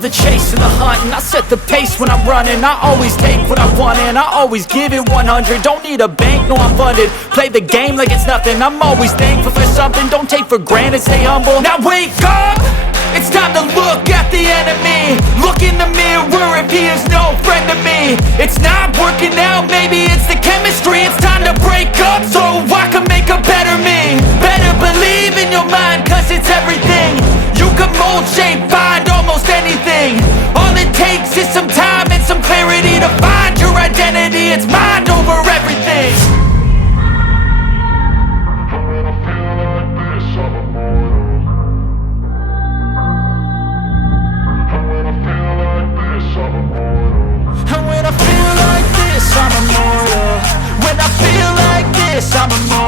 love the chase and the hunt, and I set the pace when I'm running. I always take what I want and I always give it 100. Don't need a bank, no I'm funded. Play the game like it's nothing. I'm always thankful for something. Don't take for granted, stay humble. Now wake up! It's time to look at the enemy. Look in the mirror if he is no friend to me. It's not working out, maybe it's the chemistry. It's time to break up so I can make a better me. Better believe in your mind, cause it's everything. You can mold, shape, find almost anything. All it takes is some time and some clarity to find your identity. It's mind over everything. And when I feel like this, I'm immortal. When I feel like this, I'm immortal.